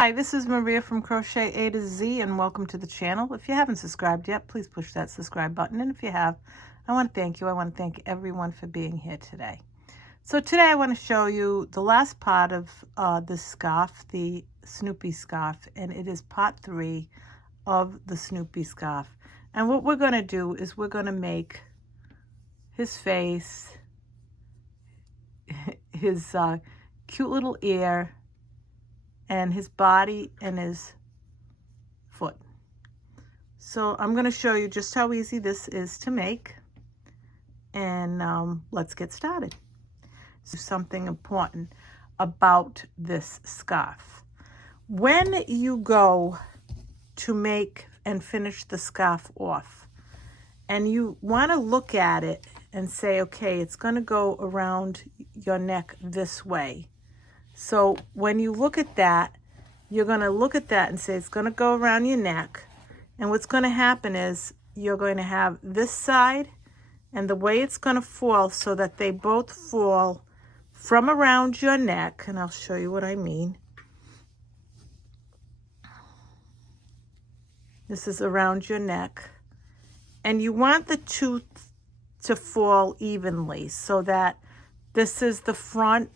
Hi, this is Maria from Crochet A to Z, and welcome to the channel. If you haven't subscribed yet, please push that subscribe button. And if you have, I want to thank you. I want to thank everyone for being here today. So today I want to show you the last part of this scarf, the Snoopy scarf, and it is part 3 of the Snoopy scarf. And what we're going to do is we're going to make his face, his cute little ear, and his body and his foot. So I'm going to show you just how easy this is to make, and let's get started. So something important about this scarf. When you go to make and finish the scarf off, and you want to look at it and say, okay, it's going to go around your neck this way. So when you look at that, you're going to look at that and say it's going to go around your neck. And what's going to happen is you're going to have this side and the way it's going to fall so that they both fall from around your neck. And I'll show you what I mean. This is around your neck. And you want the two to fall evenly so that this is the front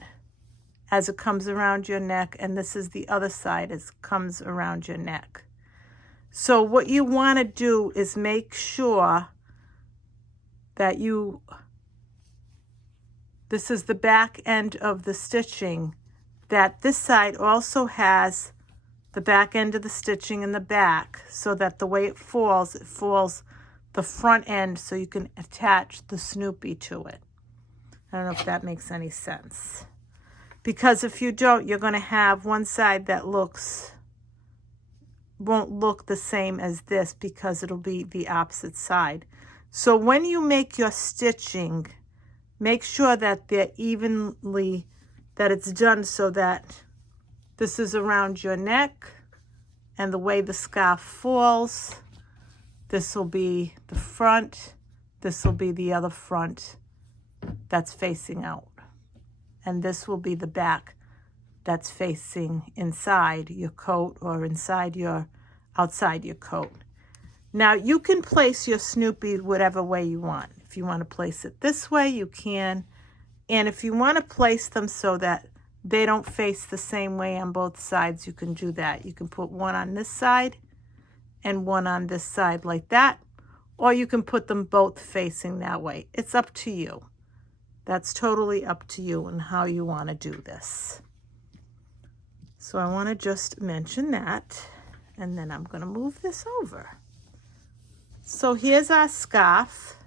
as it comes around your neck, and this is the other side as it comes around your neck. So what you want to do is make sure that this is the back end of the stitching, that this side also has the back end of the stitching in the back, so that the way it falls the front end so you can attach the Snoopy to it. I don't know if that makes any sense. Because if you don't, you're going to have one side that won't look the same as this because it'll be the opposite side. So when you make your stitching, make sure that they're evenly, that it's done so that this is around your neck, and the way the scarf falls, this will be the front, this will be the other front that's facing out. And this will be the back that's facing inside your coat or outside your coat. Now you can place your Snoopy whatever way you want. If you want to place it this way, you can. And if you want to place them so that they don't face the same way on both sides, you can do that. You can put one on this side and one on this side like that. Or you can put them both facing that way. It's up to you. That's totally up to you and how you want to do this. So I want to just mention that, and then I'm going to move this over. So here's our scarf,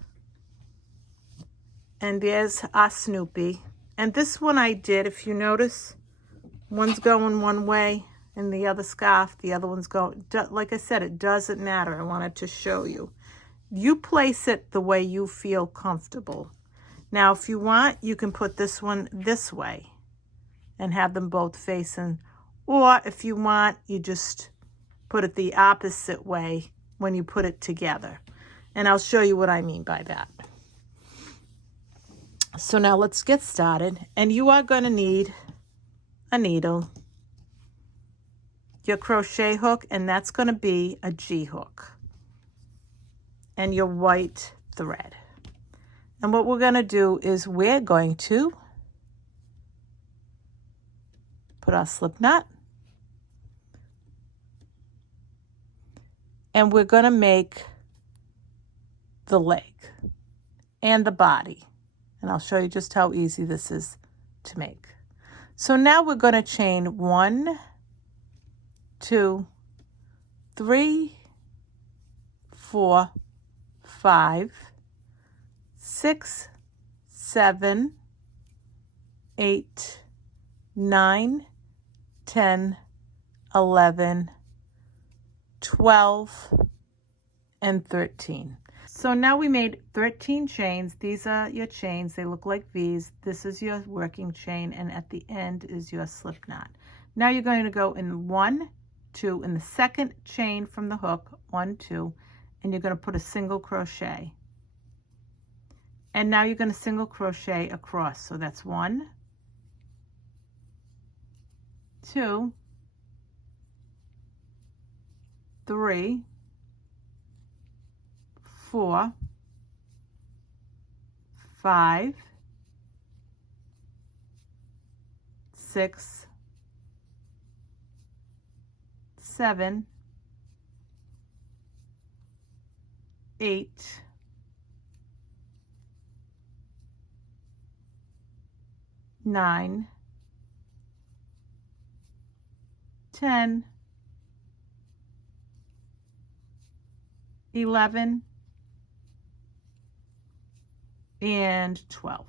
and there's our Snoopy. And this one I did, if you notice, one's going one way and the other scarf, the other one's going, like I said, it doesn't matter. I wanted to show you. You place it the way you feel comfortable. Now, if you want, you can put this one this way and have them both facing. Or if you want, you just put it the opposite way when you put it together. And I'll show you what I mean by that. So now let's get started. And you are going to need a needle, your crochet hook, and that's going to be a G hook, and your white thread. And what we're going to do is we're going to put our slip knot, and we're going to make the leg and the body. And I'll show you just how easy this is to make. So now we're going to chain 1, 2, 3, 4, 5, 6, 7, 8, 9, 10, 11, 12, and 13. So now we made 13 chains. These are your chains. They look like V's. This is your working chain, and at the end is your slip knot. Now you're going to go in 1, 2, in the second chain from the hook, 1, 2, and you're going to put a single crochet. And now you're going to single crochet across. So that's 1, 2, 3, 4, 5, 6, 7, 8, 9, 10, 11, and 12.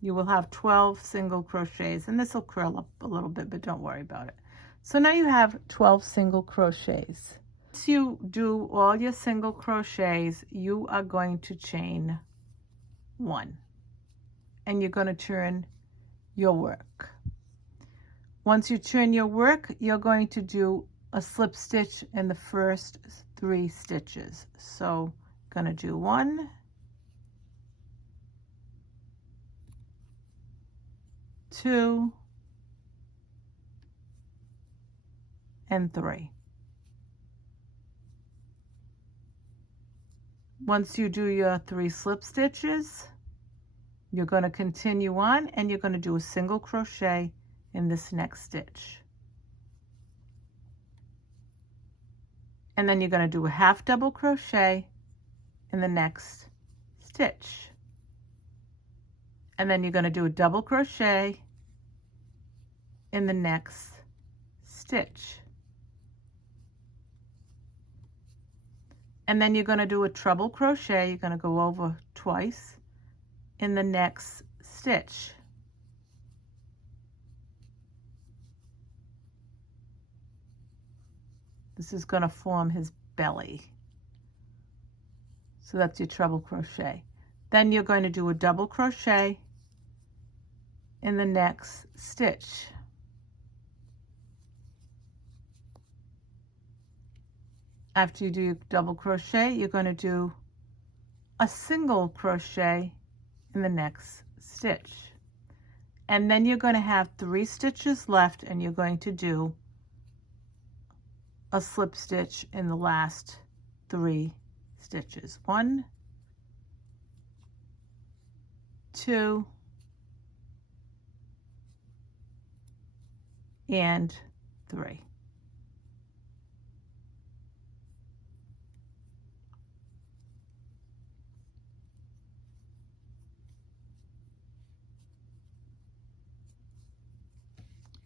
You will have 12 single crochets, and this will curl up a little bit, but don't worry about it. So now you have 12 single crochets. Once you do all your single crochets, you are going to chain 1, and you're going to turn your work. Once you turn your work, you're going to do a slip stitch in the first 3 stitches. So I'm going to do 1, 2, and 3. Once you do your 3 slip stitches, you're going to continue on, and you're going to do a single crochet in this next stitch. And then you're going to do a half double crochet in the next stitch. And then you're going to do a double crochet in the next stitch. And then you're going to do a treble crochet. You're going to go over twice in the next stitch. This is going to form his belly. So that's your treble crochet. Then you're going to do a double crochet in the next stitch. After you do your double crochet, you're going to do a single crochet in the next stitch. And then you're going to have 3 stitches left, and you're going to do a slip stitch in the last 3 stitches. 1, 2, and 3.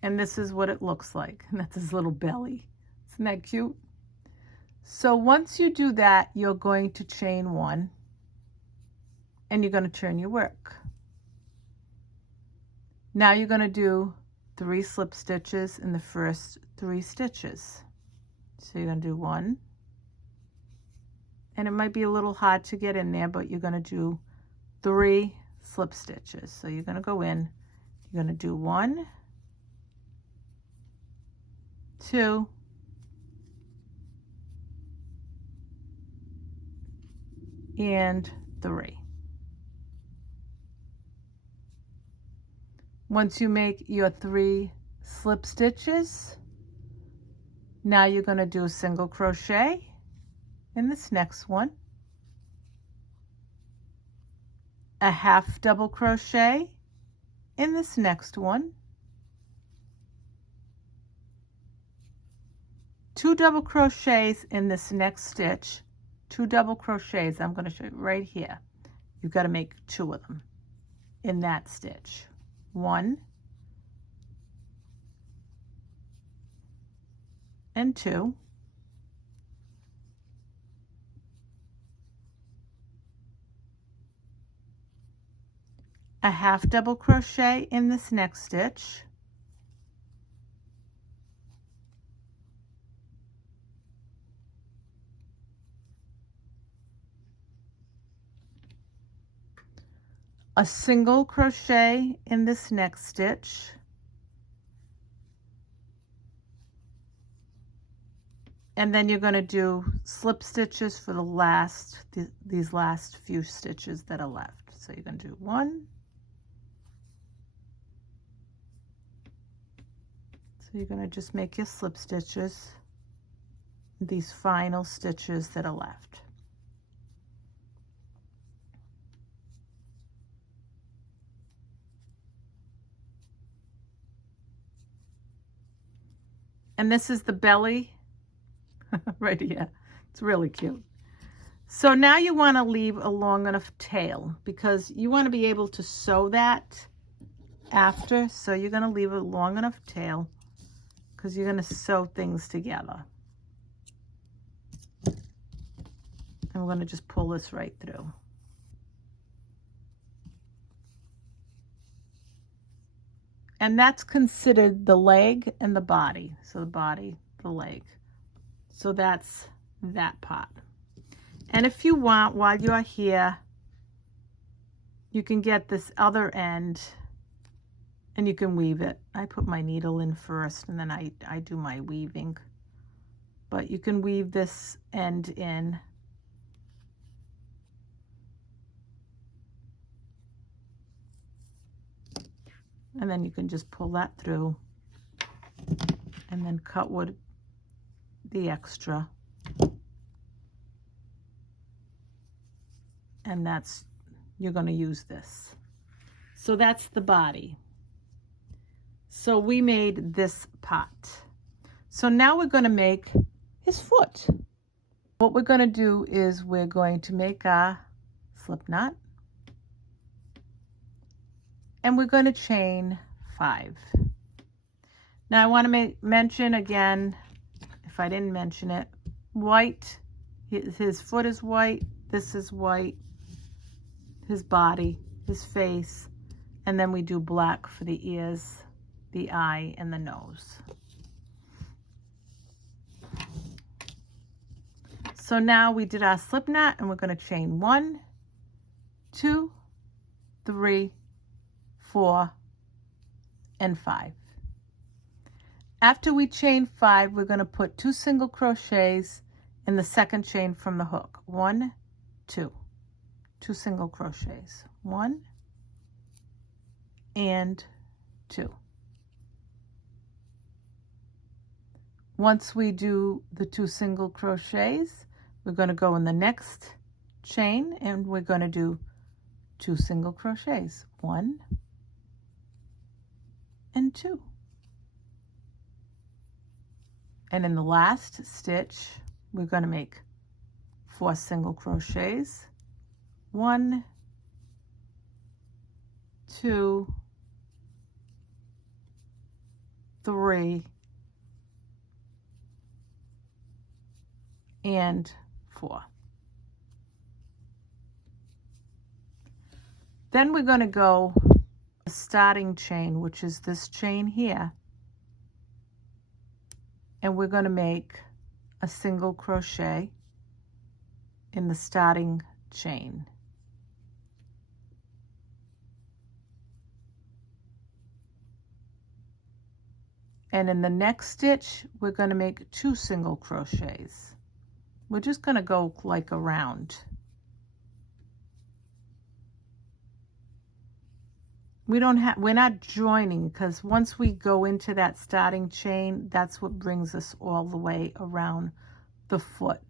And this is what it looks like. And that's his little belly. Isn't that cute? So once you do that, you're going to chain 1, and you're going to turn your work. Now you're going to do 3 slip stitches in the first 3 stitches. So you're going to do 1, and it might be a little hard to get in there, but you're going to do 3 slip stitches. So you're going to go in, you're going to do 1, 2, and 3. Once you make your 3 slip stitches, now you're going to do a single crochet in this next one, a half double crochet in this next one, 2 double crochets in this next stitch, 2 double crochets. I'm going to show you right here. You've got to make 2 of them in that stitch. 1 and 2, a half double crochet in this next stitch, a single crochet in this next stitch, and then you're going to do slip stitches for the last these last few stitches that are left. So you're going to do 1, so you're going to just make your slip stitches, these final stitches that are left. And this is the belly right here. It's really cute. So now you want to leave a long enough tail because you want to be able to sew that after. So you're going to leave a long enough tail because you're going to sew things together. And we're going to just pull this right through. And that's considered the leg and the body. So the body, the leg. So that's that part. And if you want, while you're here, you can get this other end and you can weave it. I put my needle in first and then I do my weaving. But you can weave this end in. And then you can just pull that through and then cut with the extra. And that's, you're going to use this. So that's the body. So we made this part. So now we're going to make his foot. What we're going to do is we're going to make a slip knot. And we're going to chain 5. Now I want to mention again, if I didn't mention it, white, his foot is white, this is white, his body, his face, and then we do black for the ears, the eye, and the nose. So now we did our slip knot and we're going to chain 1, 2, 3, 4, and 5. After we chain 5, we're going to put 2 single crochets in the second chain from the hook. 1, 2. 2 single crochets. 1 and 2. Once we do the 2 single crochets, we're going to go in the next chain and we're going to do 2 single crochets. 1 and 2. And in the last stitch, we're going to make 4 single crochets. 1, 2, 3, and 4. Then we're going to go a starting chain, which is this chain here, and we're going to make a single crochet in the starting chain. And in the next stitch, we're going to make 2 single crochets. We're just going to go like around. We're not joining, because once we go into that starting chain, that's what brings us all the way around the foot.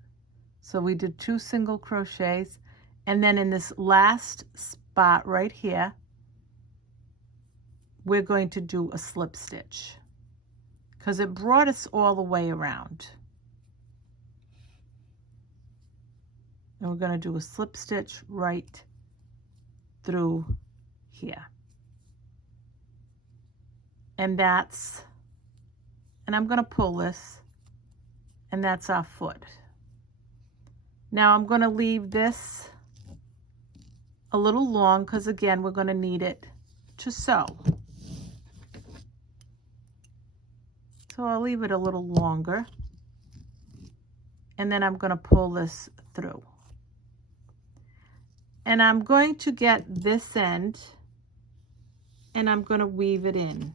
So we did 2 single crochets, and then in this last spot right here, we're going to do a slip stitch because it brought us all the way around. And we're going to do a slip stitch right through here. And I'm going to pull this, and that's our foot. Now I'm going to leave this a little long because again, we're going to need it to sew. So I'll leave it a little longer, and then I'm going to pull this through. And I'm going to get this end, and I'm going to weave it in.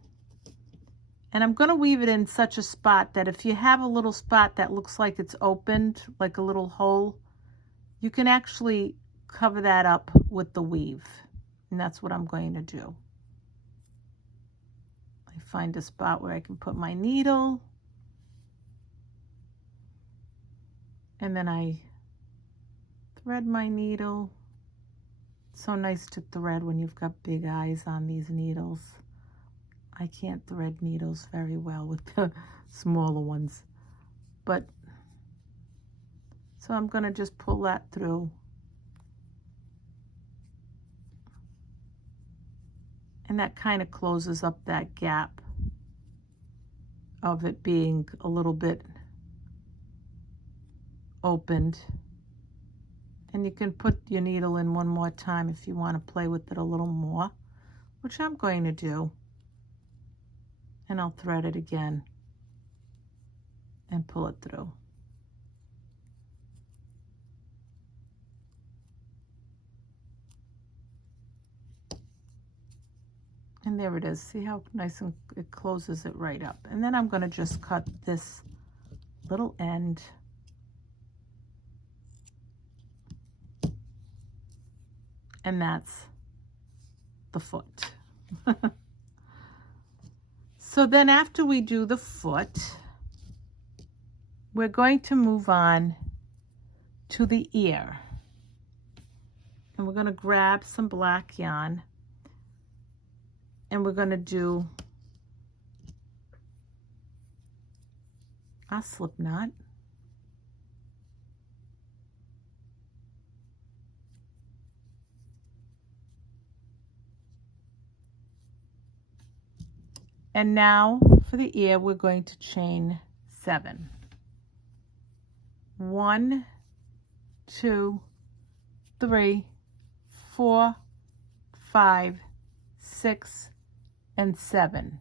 And I'm going to weave it in such a spot that if you have a little spot that looks like it's opened, like a little hole, you can actually cover that up with the weave. And that's what I'm going to do. I find a spot where I can put my needle. and then I thread my needle. It's so nice to thread when you've got big eyes on these needles. I can't thread needles very well with the smaller ones, but so I'm going to just pull that through. And that kind of closes up that gap of it being a little bit opened. And you can put your needle in one more time if you want to play with it a little more, which I'm going to do. And I'll thread it again and pull it through. And there it is. See how nice and it closes it right up. And then I'm going to just cut this little end. And that's the foot. So then after we do the foot, we're going to move on to the ear. And we're going to grab some black yarn. And we're going to do a slip knot. And now for the ear, we're going to chain 7. 1, 2, 3, 4, 5, 6, and 7.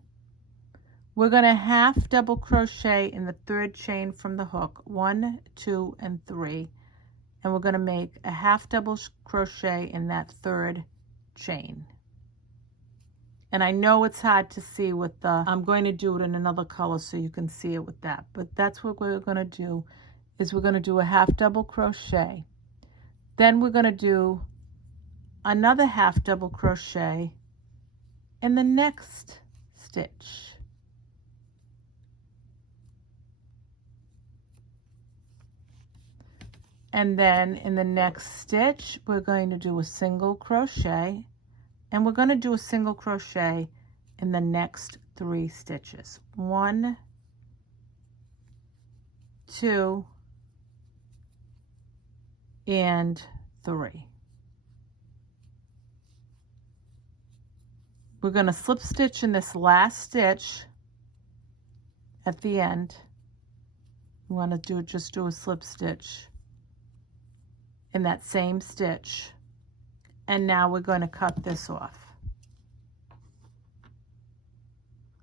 We're going to half double crochet in the 3rd chain from the hook, 1, 2, and 3, and we're going to make a half double crochet in that 3rd chain. And I know it's hard to see with the, I'm going to do it in another color so you can see it with that, but that's what we're going to do, is we're going to do a half double crochet. Then we're going to do another half double crochet in the next stitch. And then in the next stitch, we're going to do a single crochet, and we're going to do a single crochet in the next 3 stitches. 1, 2, and 3. We're going to slip stitch in this last stitch at the end. You want to just do a slip stitch in that same stitch. And now we're going to cut this off.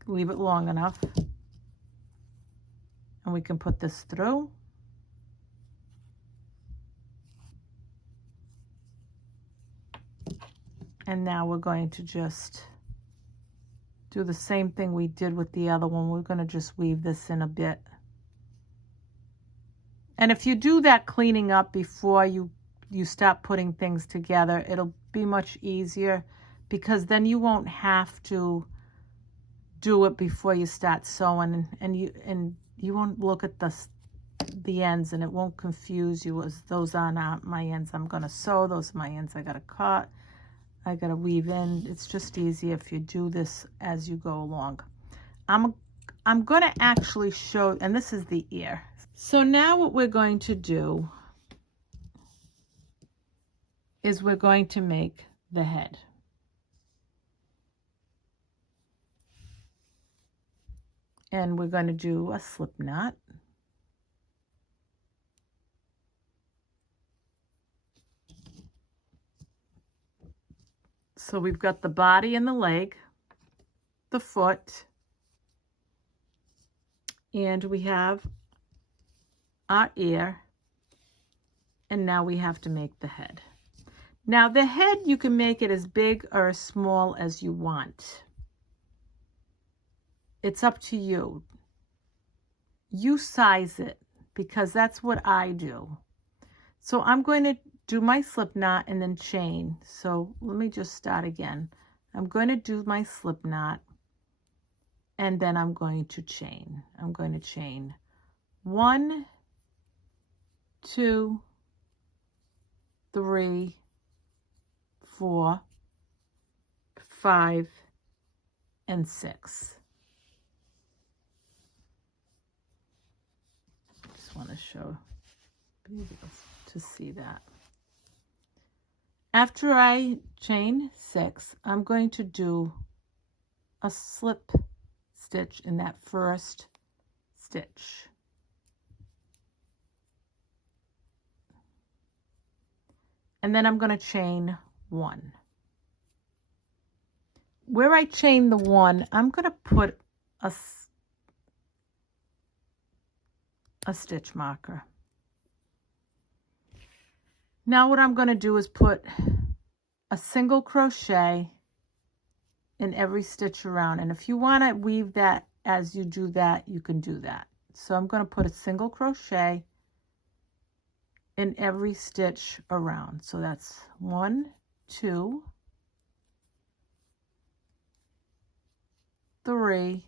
Leave it long enough. And we can put this through. And now we're going to just do the same thing we did with the other one. We're going to just weave this in a bit. And if you do that cleaning up before you start putting things together, it'll be much easier, because then you won't have to do it before you start sewing, and you won't look at the ends, and it won't confuse you as those are not my ends I'm going to sew, those are my ends I got to cut, I got to weave in. It's just easier if you do this as you go along. I'm going to actually show, and this is the ear. So now what we're going to do is we're going to make the head. And we're going to do a slip knot. So we've got the body and the leg, the foot, and we have our ear, and now we have to make the head. Now the head, you can make it as big or as small as you want. It's up to you. You size it, because that's what I do. So I'm going to do my slip knot and then chain. So let me just start again. I'm going to do my slip knot, and then I'm going to chain. I'm going to chain 1, 2, 3, 4, 5, and 6. Just want to show you to see that. After I chain 6, I'm going to do a slip stitch in that first stitch. And then I'm going to chain 1. Where I chain the 1, I'm going to put a stitch marker. Now what I'm going to do is put a single crochet in every stitch around. And if you want to weave that as you do that, you can do that. So I'm going to put a single crochet in every stitch around. So that's 1, 2, 3,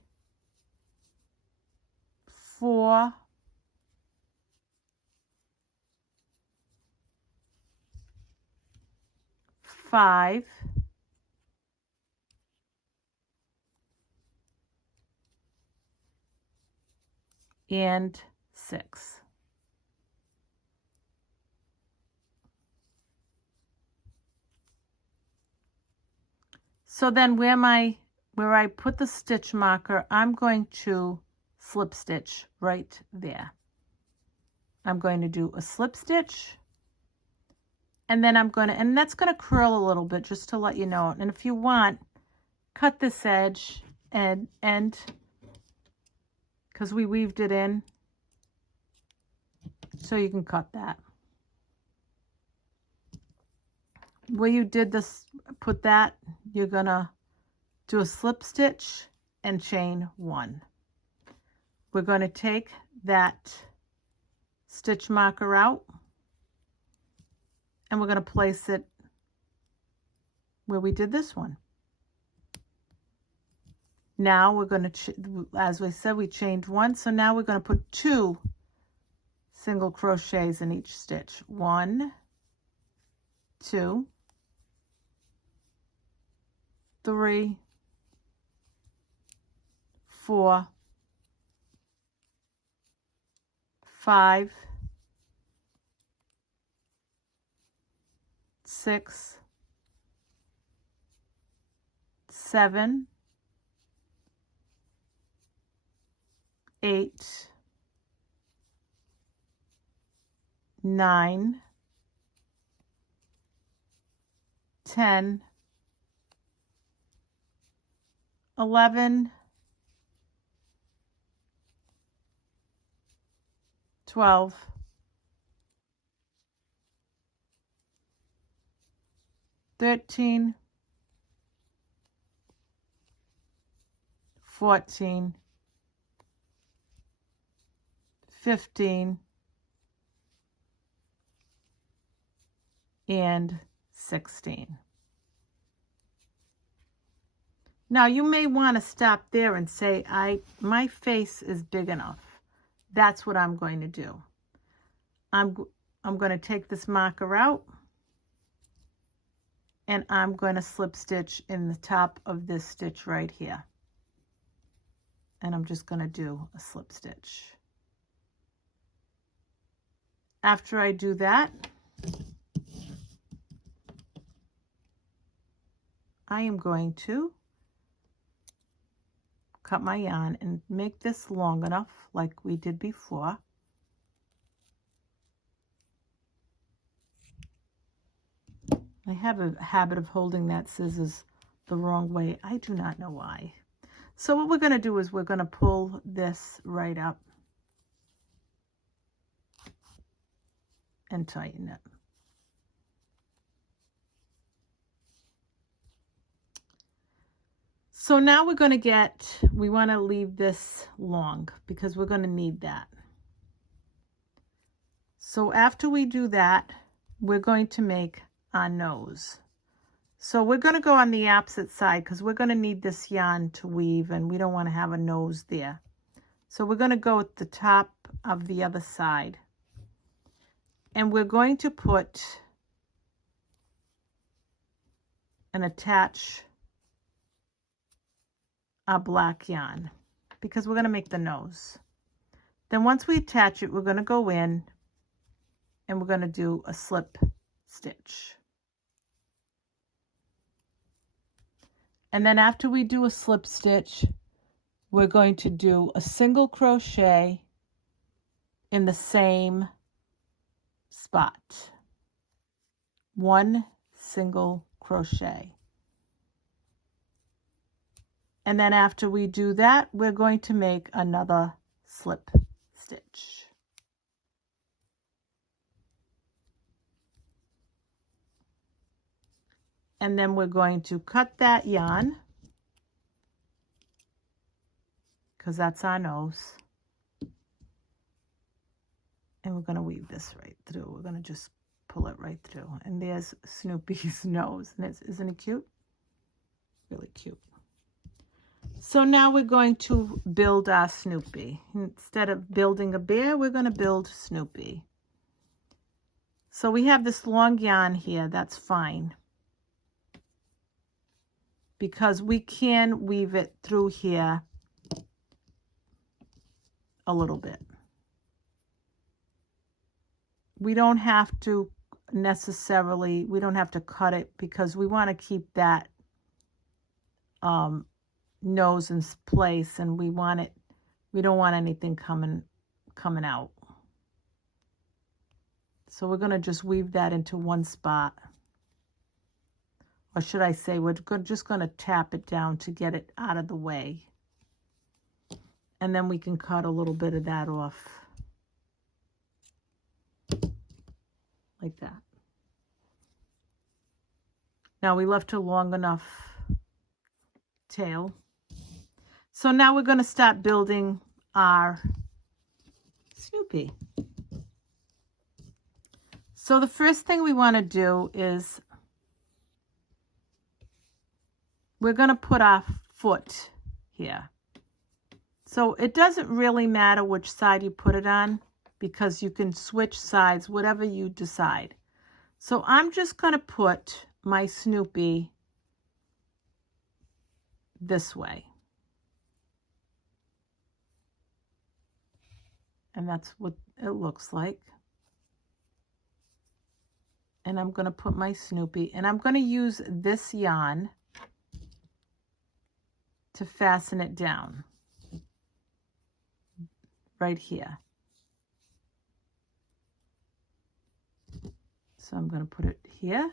4, 5, and 6. So then where I put the stitch marker, I'm going to slip stitch right there. I'm going to do a slip stitch, and then and that's going to curl a little bit just to let you know. And if you want, cut this edge and because we weaved it in, so you can cut that. Where you did this, put that, you're going to do a slip stitch and chain 1. We're going to take that stitch marker out, and we're going to place it where we did this one. Now we're going to, as we said, we chained 1, so now we're going to put 2 single crochets in each stitch. 1, 2, 3, 4, 5, 6, 7, 8, 9, 10, 11, 12, 13, 14, 15, and 16. Now you may want to stop there and say, my face is big enough. That's what I'm going to do. I'm going to take this marker out, and I'm going to slip stitch in the top of this stitch right here. And I'm just going to do a slip stitch. After I do that, I am going to cut my yarn and make this long enough like we did before. I have a habit of holding that scissors the wrong way. I do not know why. So what we're going to do is we're going to pull this right up and tighten it. So now we're going to we want to leave this long because we're going to need that. So after we do that, we're going to make our nose. So we're going to go on the opposite side because we're going to need this yarn to weave, and we don't want to have a nose there. So we're going to go at the top of the other side. And we're going to put and attach our black yarn because we're going to make the nose. Then once we attach it, we're going to go in and we're going to do a slip stitch. And then after we do a slip stitch, we're going to do a single crochet in the same spot. One single crochet. And then after we do that, we're going to make another slip stitch. And then we're going to cut that yarn because that's our nose. And we're going to weave this right through. We're going to just pull it right through. And there's Snoopy's nose. And isn't he cute? Really cute. So now we're going to build our Snoopy. Instead of building a bear, we're going to build Snoopy. So we have this long yarn here. That's fine, because we can weave it through here a little bit. We don't have to necessarily, we don't have to cut it because we want to keep that nose in place, and we want it, we don't want anything coming out. So we're going to just weave that into one spot. Or should I say, we're just going to tap it down to get it out of the way. And then we can cut a little bit of that off. Like that. Now we left a long enough tail. So now we're going to start building our Snoopy. So the first thing we want to do is we're going to put our foot here. So it doesn't really matter which side you put it on because you can switch sides, whatever you decide. So I'm just going to put my Snoopy this way. And that's what it looks like. And I'm going to put my Snoopy, and I'm going to use this yarn to fasten it down right here. So I'm going to put it here.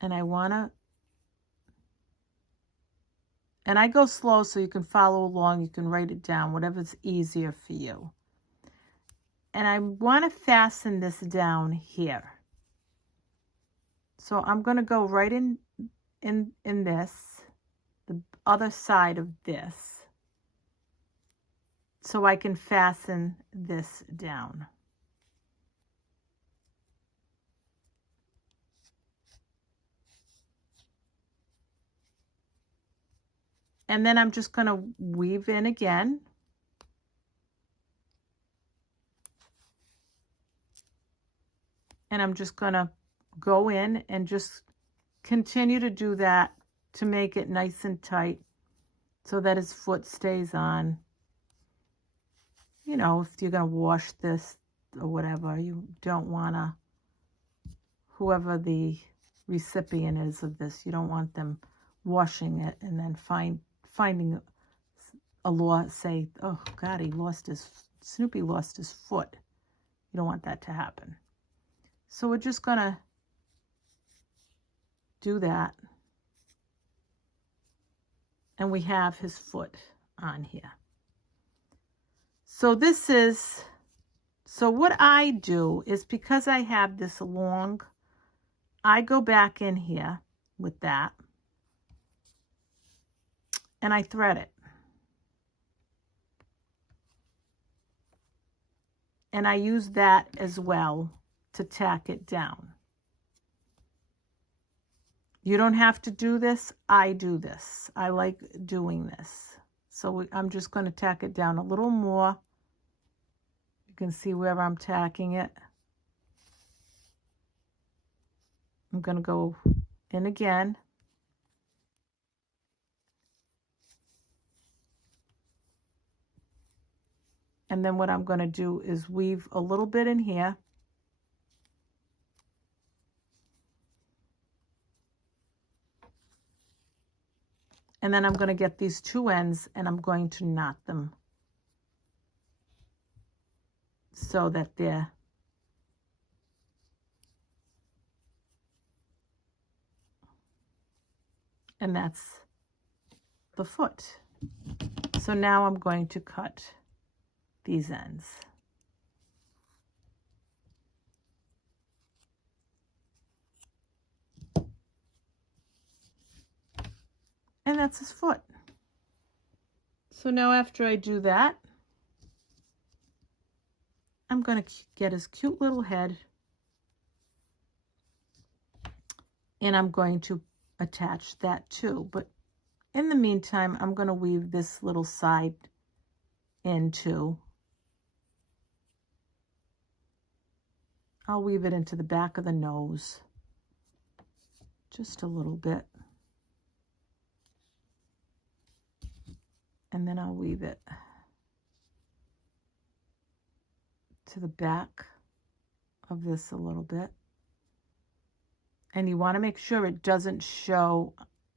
And I want to, and I go slow so you can follow along, you can write it down, whatever's easier for you. And I want to fasten this down here. So I'm going to go right in this, the other side of this, so I can fasten this down. And then I'm just going to weave in again. And I'm just going to go in and just continue to do that to make it nice and tight so that his foot stays on. You know, if you're going to wash this or whatever, you don't want to, whoever the recipient is of this, you don't want them washing it and then finding a law, say, oh God, Snoopy lost his foot. You don't want that to happen. So we're just going to do that. And we have his foot on here. So so what I do is, because I have this long, I go back in here with that and I thread it. And I use that as well to tack it down. You don't have to do this. I do this. I like doing this. So I'm just going to tack it down a little more. can see where I'm tacking it. I'm going to go in again. And then what I'm going to do is weave a little bit in here. And then I'm going to get these two ends and I'm going to knot them so that they're and that's the foot. So now I'm going to cut these ends. And that's his foot. So now after I do that, I'm going to get his cute little head and I'm going to attach that too. But in the meantime, I'm going to weave this little side into. I'll weave it into the back of the nose just a little bit. And then I'll weave it to the back of this a little bit. And you want to make sure it doesn't show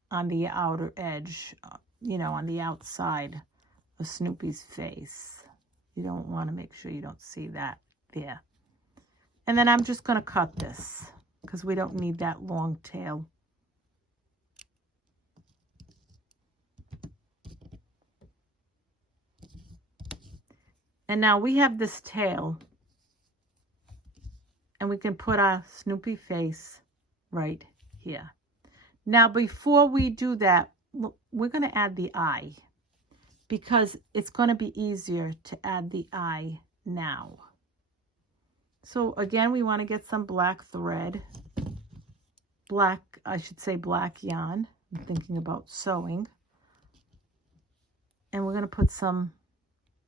on the outer edge, you know, on the outside of Snoopy's face. You don't want to make sure you don't see that there. And then I'm just going to cut this because we don't need that long tail. And now we have this tail and we can put our Snoopy face right here. Now before we do that, we're going to add the eye because it's going to be easier to add the eye now. So again, we want to get some black thread, black yarn. I'm thinking about sewing. And we're going to put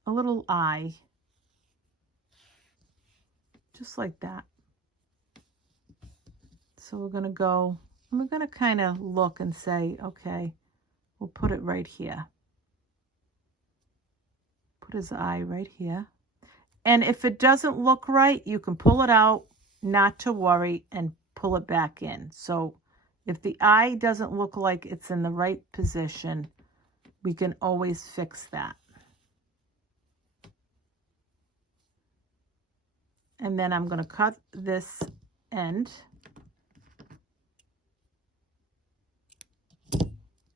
a little eye, just like that. So we're going to go, and we're going to kind of look and say, okay, we'll put it right here. Put his eye right here. And if it doesn't look right, you can pull it out, not to worry, and pull it back in. So if the eye doesn't look like it's in the right position, we can always fix that. And then I'm going to cut this end.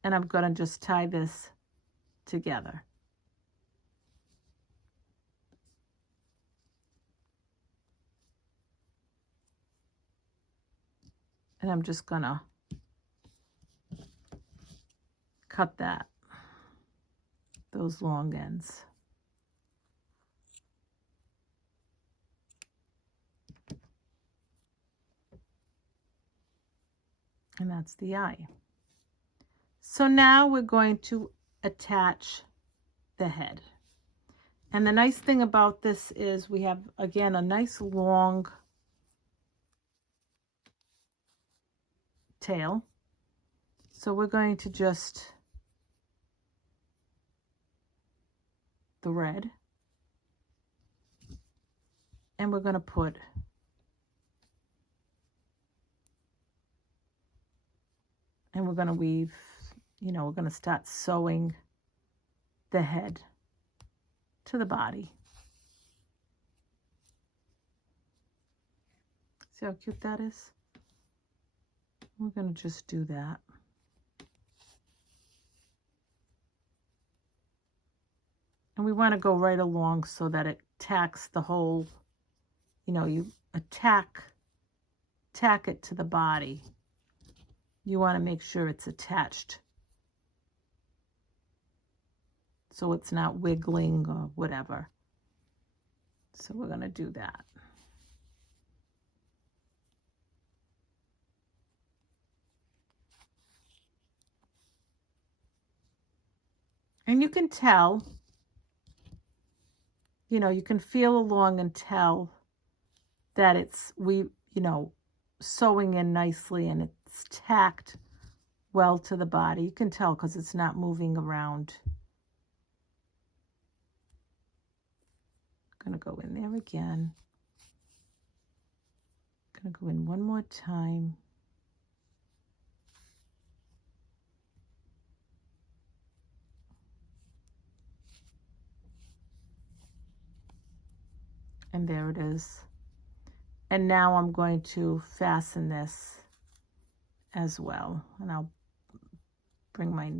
And I'm going to just tie this together. And I'm just going to cut those long ends. And that's the eye. So now we're going to attach the head. And the nice thing about this is we have, again, a nice long tail. So we're going to just thread. And we're going to put and we're going to weave, you know, we're going to start sewing the head to the body. See how cute that is? We're going to just do that. And we want to go right along so that it tacks the whole, you know, you tack it to the body. You want to make sure it's attached so it's not wiggling or whatever. So we're going to do that. And you can tell you know, you can feel along and tell that it's, sewing in nicely and it's tacked well to the body. You can tell because it's not moving around. I'm going to go in there again. I'm going to go in one more time. And there it is. And now I'm going to fasten this as well. And I'll bring my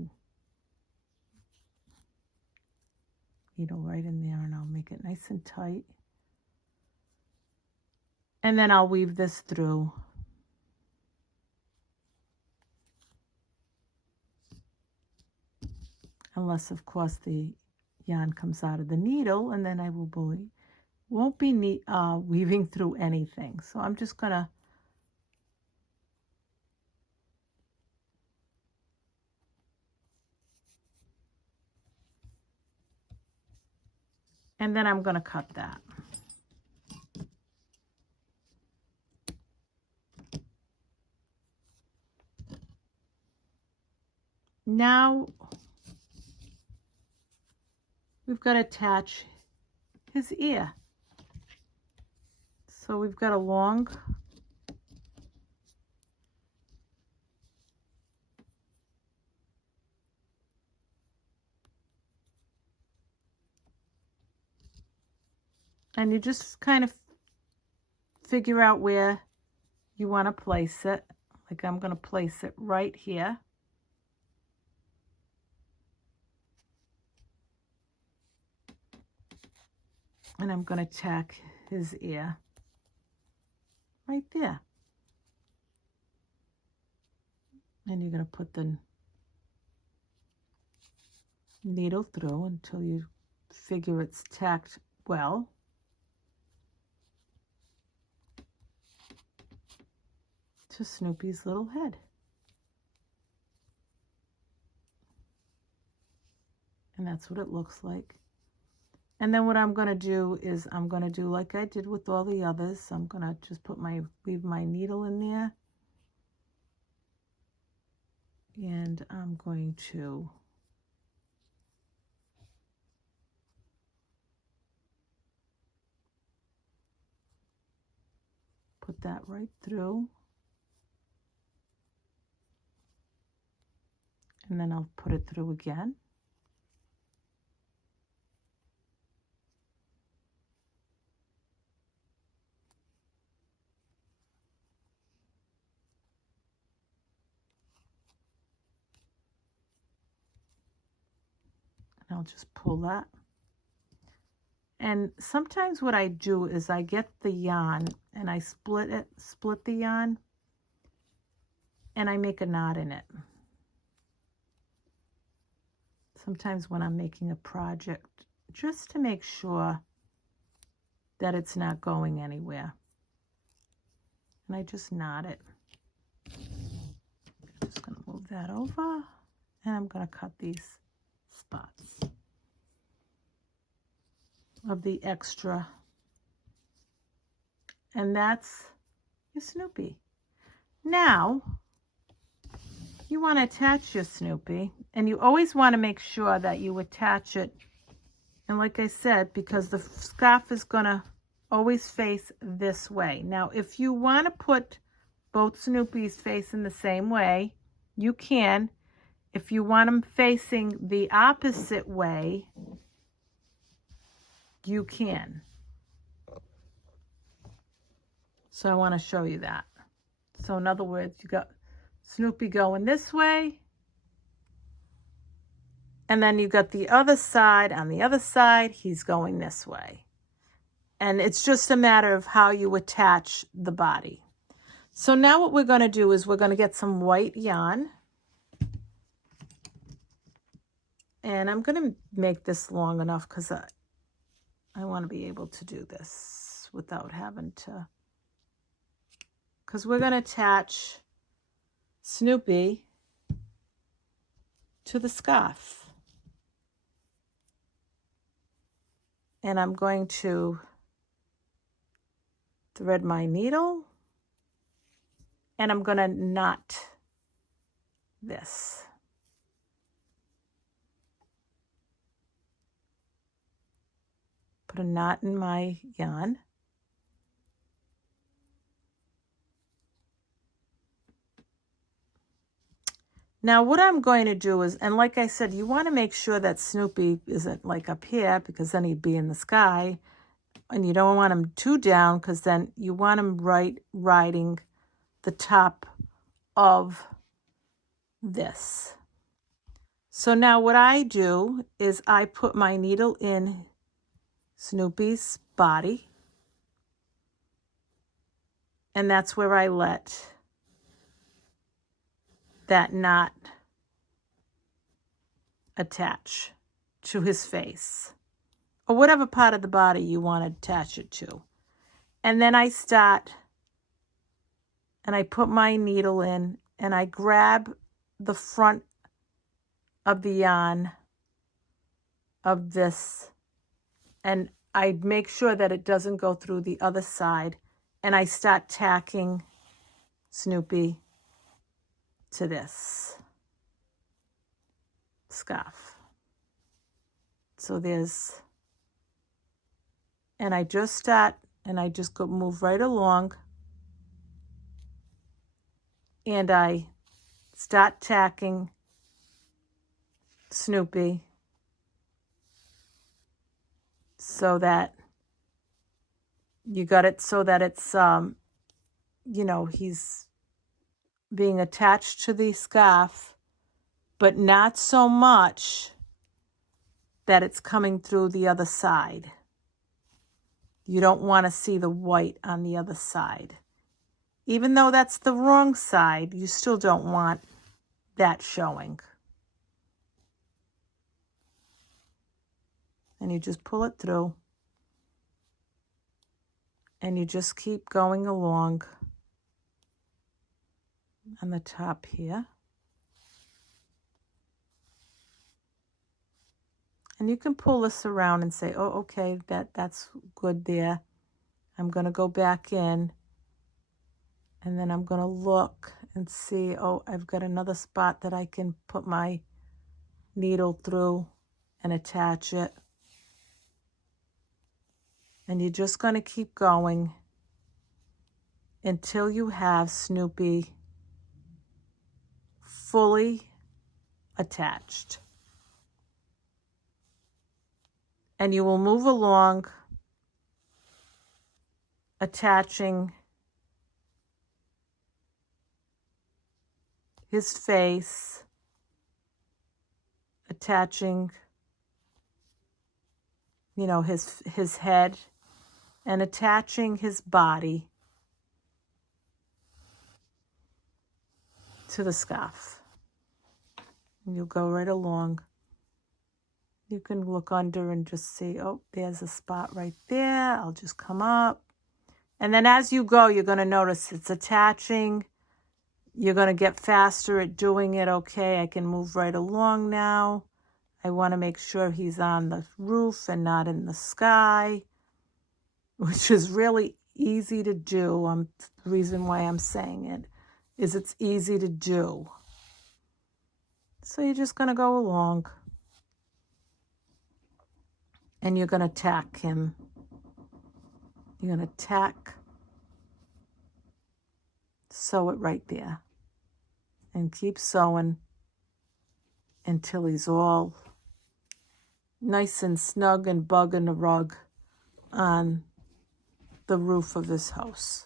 needle right in there and I'll make it nice and tight. And then I'll weave this through. Unless, of course, the yarn comes out of the needle, and then I won't be weaving through anything. So I'm just going to and then I'm going to cut that. Now we've got to attach his ear. So we've got a long and you just kind of figure out where you want to place it. Like I'm going to place it right here. And I'm going to tack his ear right there. And you're going to put the needle through until you figure it's tacked well. To Snoopy's little head. And that's what it looks like. And then what I'm going to do is I'm going to do like I did with all the others. I'm going to just weave my needle in there. And I'm going to put that right through. And then I'll put it through again. And I'll just pull that. And sometimes what I do is I get the yarn and I split the yarn, and I make a knot in it. Sometimes when I'm making a project, just to make sure that it's not going anywhere. And I just knot it. I'm just going to move that over, and I'm going to cut these spots of the extra. And that's your Snoopy. Now, you want to attach your Snoopy, and you always want to make sure that you attach it. And like I said, because the scarf is going to always face this way. Now, if you want to put both Snoopy's facing the same way, you can. If you want them facing the opposite way, you can. So I want to show you that. So in other words, you got Snoopy going this way, and then you got the other side. On the other side, he's going this way. And it's just a matter of how you attach the body. So now what we're going to do is we're going to get some white yarn. And I'm going to make this long enough because I want to be able to do this without having to. Because we're going to attach Snoopy to the scarf. and I'm going to thread my needle, and I'm going to knot this. Put a knot in my yarn. Now what I'm going to do is, and like I said, you want to make sure that Snoopy isn't like up here, because then he'd be in the sky, and you don't want him too down, because then you want him riding the top of this. So now what I do is I put my needle in Snoopy's body, and that's where I let that knot attach to his face, or whatever part of the body you want to attach it to. And then I start, and I put my needle in, and I grab the front of the yarn of this, and I make sure that it doesn't go through the other side, and I start tacking Snoopy to this scarf. So there's, and I just start, and I just go move right along, and I start tacking Snoopy so that you got it, so that it's you know, he's being attached to the scarf, but not so much that it's coming through the other side. You don't want to see the white on the other side. Even though that's the wrong side, you still don't want that showing. And you just pull it through, and you just keep going along on the top here. And you can pull this around and say, oh, okay, that's good there. I'm going to go back in, and then I'm going to look and see, oh, I've got another spot that I can put my needle through and attach it. And you're just going to keep going until you have Snoopy fully attached. And you will move along, attaching his face, attaching, you know, his head, and attaching his body to the scarf. And you'll go right along. You can look under and just see, oh, there's a spot right there. I'll just come up. And then as you go, you're going to notice it's attaching. You're going to get faster at doing it. Okay, I can move right along now. I want to make sure he's on the roof and not in the sky, which is really easy to do. The reason why I'm saying it is it's easy to do. So you're just going to go along, and you're going to tack him. You're going to tack, sew it right there, and keep sewing until he's all nice and snug and bugging a rug on the roof of his house.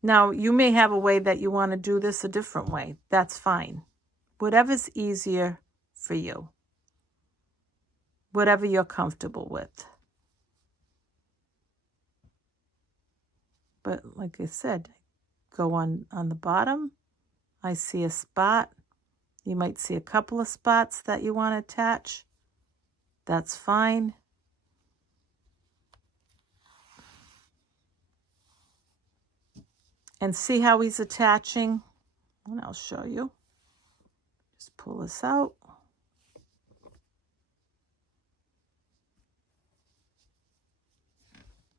Now, you may have a way that you want to do this a different way. That's fine. Whatever's easier for you. Whatever you're comfortable with. But like I said, go on the bottom. I see a spot. You might see a couple of spots that you want to attach. That's fine. And see how he's attaching And I'll show you. Just pull this out.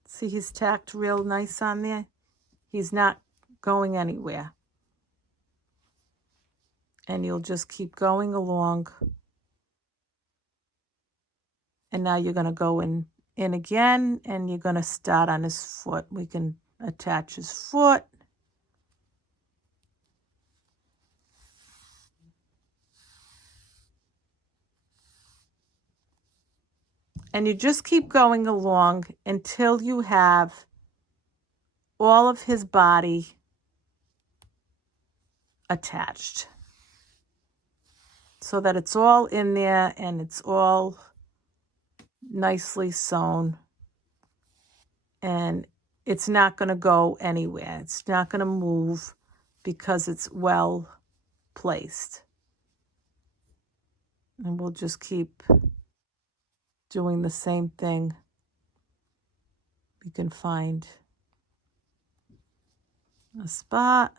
See, he's tacked real nice on there. He's not going anywhere. And you'll just keep going along. And now you're going to go in again, and you're going to start on his foot. We can attach his foot. And you just keep going along until you have all of his body attached, so that it's all in there and it's all nicely sewn, and it's not going to go anywhere. It's not going to move because it's well placed. And we'll just keep doing the same thing. We can find a spot.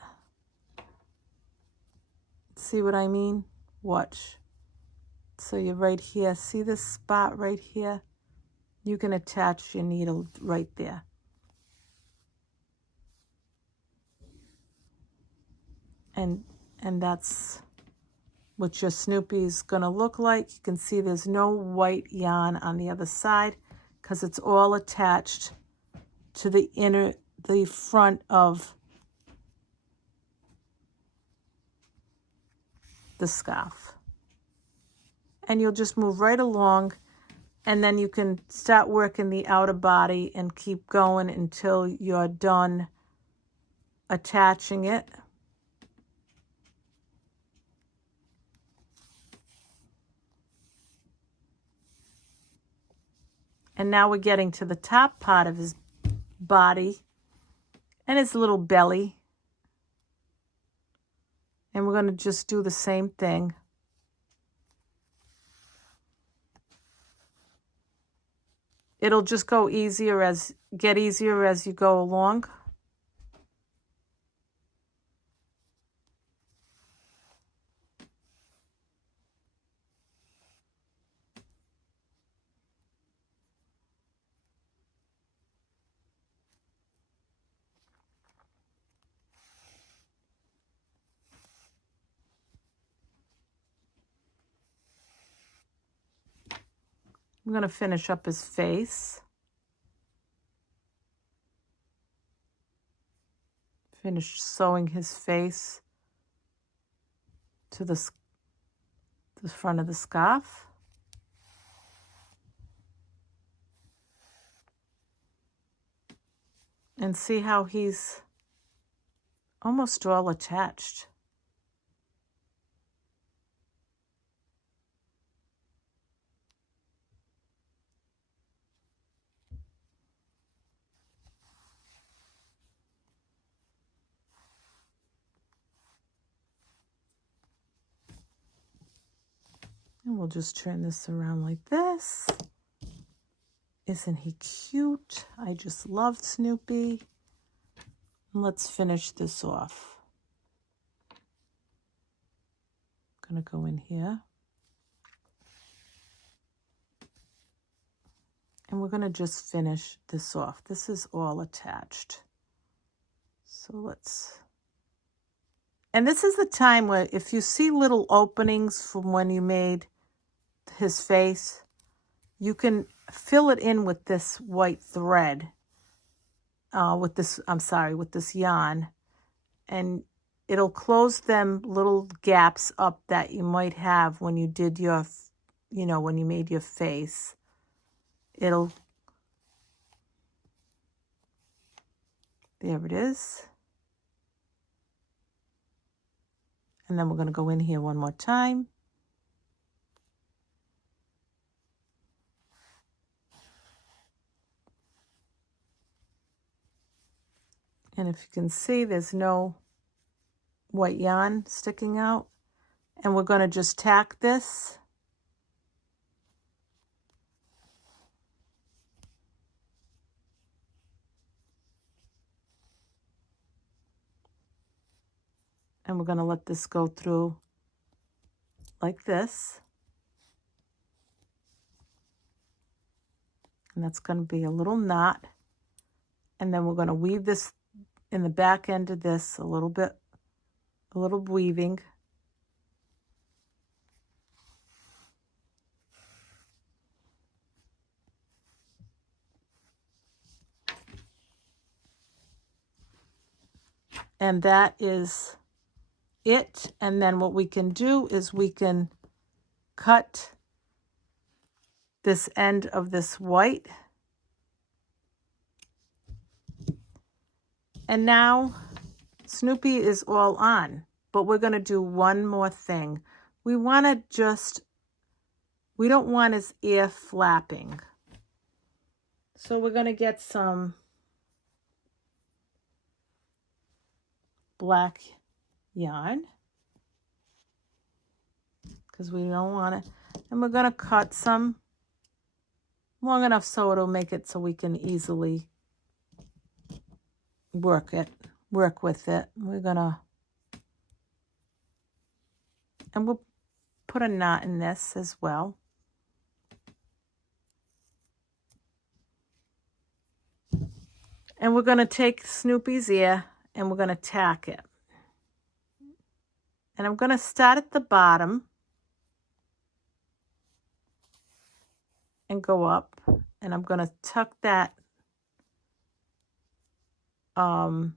See what I mean? Watch. So you're right here. See this spot right here? You can attach your needle right there. And that's what your Snoopy is going to look like. You can see there's no white yarn on the other side because it's all attached to the front of the scarf. And you'll just move right along, and then you can start working the outer body and keep going until you're done attaching it. And now we're getting to the top part of his body and his little belly. And we're going to just do the same thing. It'll just get easier as you go along. I'm going to finish up his face. Finish sewing his face to the front of the scarf. And see how he's almost all attached. And we'll just turn this around like this. Isn't he cute? I just love Snoopy. And let's finish this off. I'm going to go in here. And we're going to just finish this off. This is all attached. So let's... And this is the time where if you see little openings from when you made his face, you can fill it in with this white thread, with this yarn, and it'll close them little gaps up that you might have when you did your, when you made your face. There it is. And then we're going to go in here one more time. And if you can see, there's no white yarn sticking out. And we're going to just tack this. And we're going to let this go through like this. And that's going to be a little knot. And then we're going to weave this in the back end of this a little weaving. And that is it. And then what we can do is we can cut this end of this white. And now Snoopy is all on, but we're going to do one more thing. We don't want his ear flapping. So we're going to get some black yarn, because we don't want it. And we're going to cut some long enough so it'll make it so we can easily work with it. And we'll put a knot in this as well. And we're going to take Snoopy's ear and we're going to tack it. And I'm going to start at the bottom and go up. And I'm going to tuck that and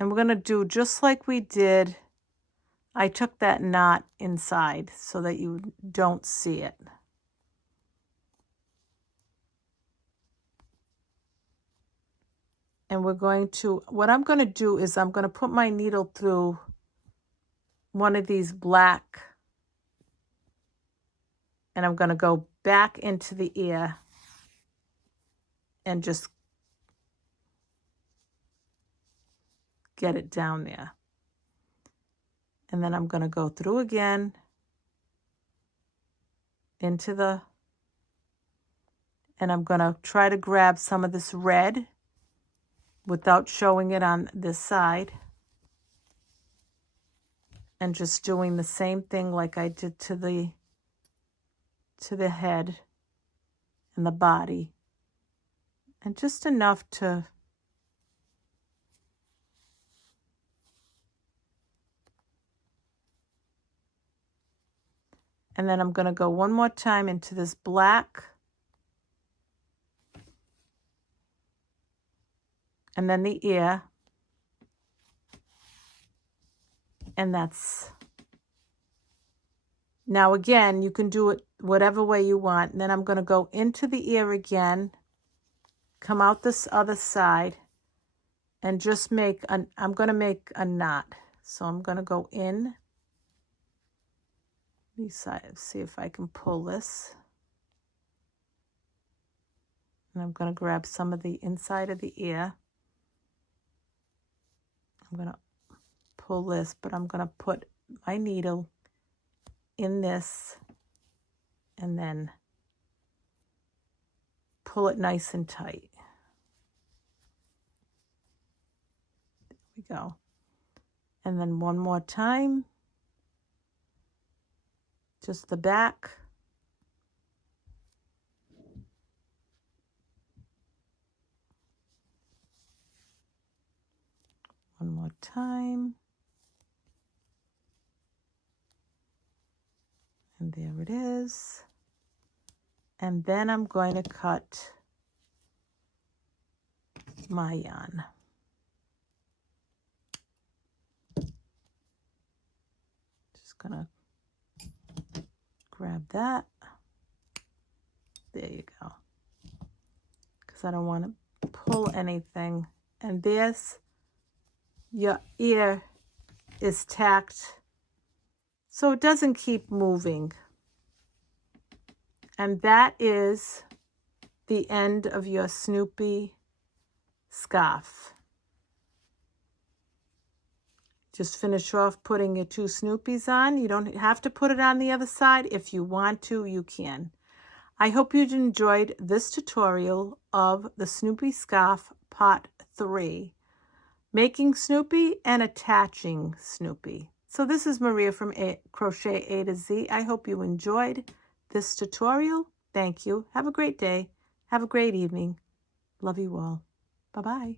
we're going to do just like we did. I took that knot inside so that you don't see it. And what I'm going to do is I'm going to put my needle through one of these black, and I'm going to go back into the ear and just get it down there. And then I'm going to go through again and I'm going to try to grab some of this red without showing it on this side. And just doing the same thing like I did to the head and the body. And just enough to and then I'm going to go one more time into this black. And then the ear. And that's, now again, you can do it whatever way you want. And then I'm going to go into the ear again, come out this other side, and just I'm going to make a knot. So I'm going to go in. Let me see if I can pull this. And I'm going to grab some of the inside of the ear. I'm going to pull this, but I'm going to put my needle in this and then pull it nice and tight. There we go. And then one more time, just the back. One more time. And there it is. And then I'm going to cut my yarn. Just gonna grab that. There you go. Because I don't want to pull anything. And there's your ear is tacked so it doesn't keep moving. And that is the end of your Snoopy scarf. Just finish off putting your 2 Snoopies on. You don't have to put it on the other side. If you want to, you can. I hope you enjoyed this tutorial of the Snoopy Scarf Part 3. making Snoopy and attaching Snoopy. So this is Maria from Crochet A to Z. I hope you enjoyed this tutorial. Thank you. Have a great day. Have a great evening. Love you all. Bye-bye.